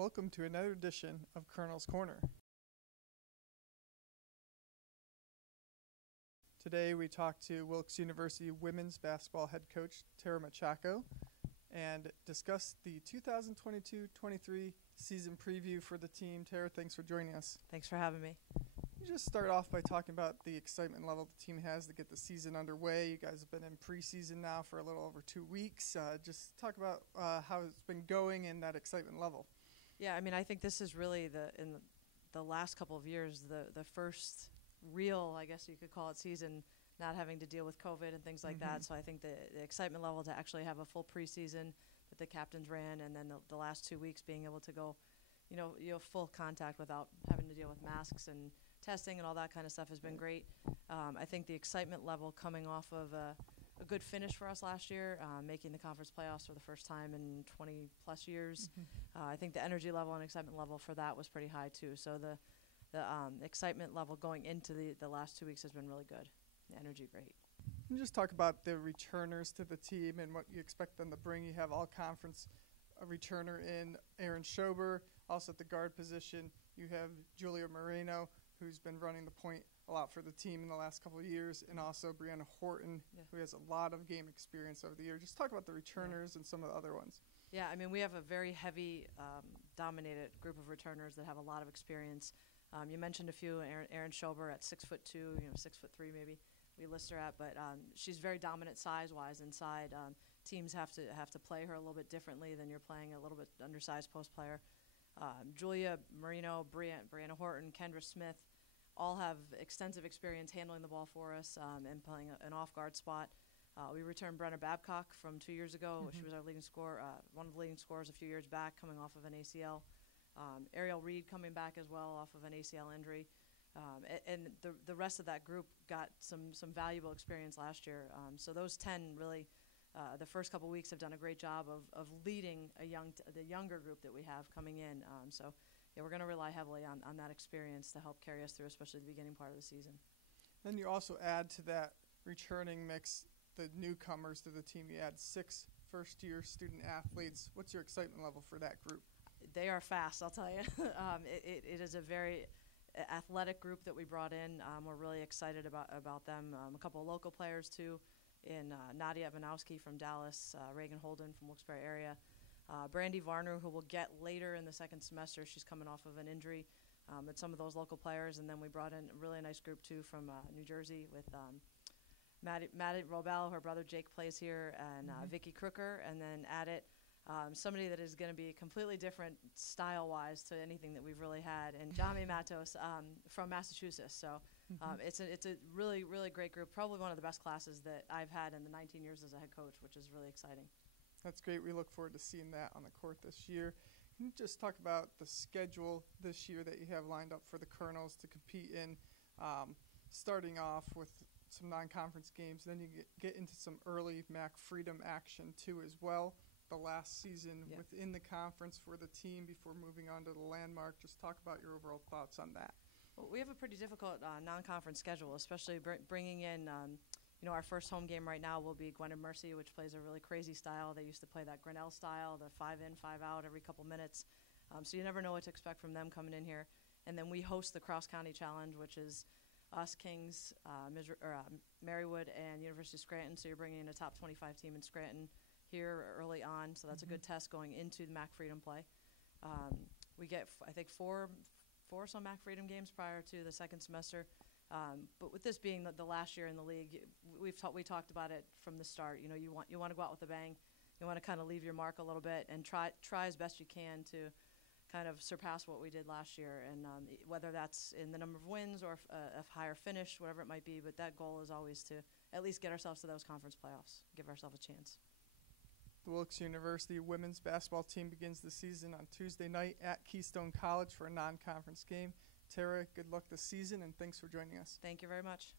Welcome to another edition of Colonel's Corner. Today we talk to Wilkes University women's basketball head coach Tara Macciocco and discuss the 2022-23 season preview for the team. Tara, thanks for joining us. Thanks for having me. You just start off by talking about the excitement level the team has to get the season underway. You guys have been in preseason now for a little over 2 weeks. Just talk about how it's been going and that excitement level. Yeah, I mean, I think this is really in the last couple of years the first real, I guess you could call it, season not having to deal with COVID and things like that. So I think the excitement level to actually have a full preseason that the captains ran, and then the last 2 weeks being able to go, full contact without having to deal with masks and testing and all that kind of stuff has been great. I think the excitement level coming off of a good finish for us last year, making the conference playoffs for the first time in 20 plus years. I think the energy level and excitement level for that was pretty high too. So the excitement level going into the last 2 weeks has been really good. The energy great. Can you just talk about the returners to the team and what you expect them to bring? You have all conference returner in Aaron Schober. Also at the guard position, you have Julia Moreno, who's been running the point a lot for the team in the last couple of years, and also Brianna Horton, who has a lot of game experience over the year. Just talk about the returners and some of the other ones. Yeah, I mean, we have a very heavy dominated group of returners that have a lot of experience. You mentioned a few. Aaron Schober at 6'2", 6'3" maybe we list her at, but she's very dominant size-wise inside. Teams have to play her a little bit differently than you're playing a little bit undersized post player. Julia Moreno, Brianna Horton, Kendra Smith all have extensive experience handling the ball for us and playing an off-guard spot. We returned Brenna Babcock from 2 years ago. She was our leading scorer, one of the leading scorers a few years back, coming off of an ACL. Ariel Reed coming back as well off of an ACL injury. And the rest of that group got some valuable experience last year. So those 10 really, the first couple weeks have done a great job of leading the younger group that we have coming in. So yeah, we're going to rely heavily on that experience to help carry us through, especially the beginning part of the season. Then you also add to that returning mix the newcomers to the team. You add 6 first-year student athletes. What's your excitement level for that group? They are fast, I'll tell you. It is a very athletic group that we brought in. We're really excited about them. A couple of local players, too, in Nadia Ivanowski from Dallas, Reagan Holden from Wilkes-Barre area, Brandy Varner, who we'll get later in the second semester. She's coming off of an injury. But some of those local players, and then we brought in a really nice group, too, from New Jersey with Maddie Robel, her brother Jake plays here, and Vicky Crooker, and then added somebody that is going to be completely different style-wise to anything that we've really had, and Jami Matos from Massachusetts. So it's a really, really great group, probably one of the best classes that I've had in the 19 years as a head coach, which is really exciting. That's great. We look forward to seeing that on the court this year. Can you just talk about the schedule this year that you have lined up for the Colonels to compete in, starting off with some non-conference games, then you get into some early MAC Freedom action too as well. The last season within the conference for the team before moving on to the Landmark. Just talk about your overall thoughts on that. Well, we have a pretty difficult non-conference schedule, especially bringing in, our first home game right now will be Gwynedd Mercy, which plays a really crazy style. They used to play that Grinnell style, the 5 in, 5 out every couple minutes. So you never know what to expect from them coming in here. And then we host the Cross County Challenge, which is us, Kings, Marywood, and University of Scranton. So you're bringing in a top 25 team in Scranton here early on, so that's a good test going into the MAC Freedom play. We get, I think, four some MAC Freedom games prior to the second semester. But with this being the last year in the league, we talked about it from the start. You want to go out with a bang. You want to kind of leave your mark a little bit and try as best you can to kind of surpass what we did last year. And whether that's in the number of wins or a higher finish, whatever it might be, but that goal is always to at least get ourselves to those conference playoffs, give ourselves a chance. The Wilkes University women's basketball team begins the season on Tuesday night at Keystone College for a non-conference game. Tara, good luck this season, and thanks for joining us. Thank you very much.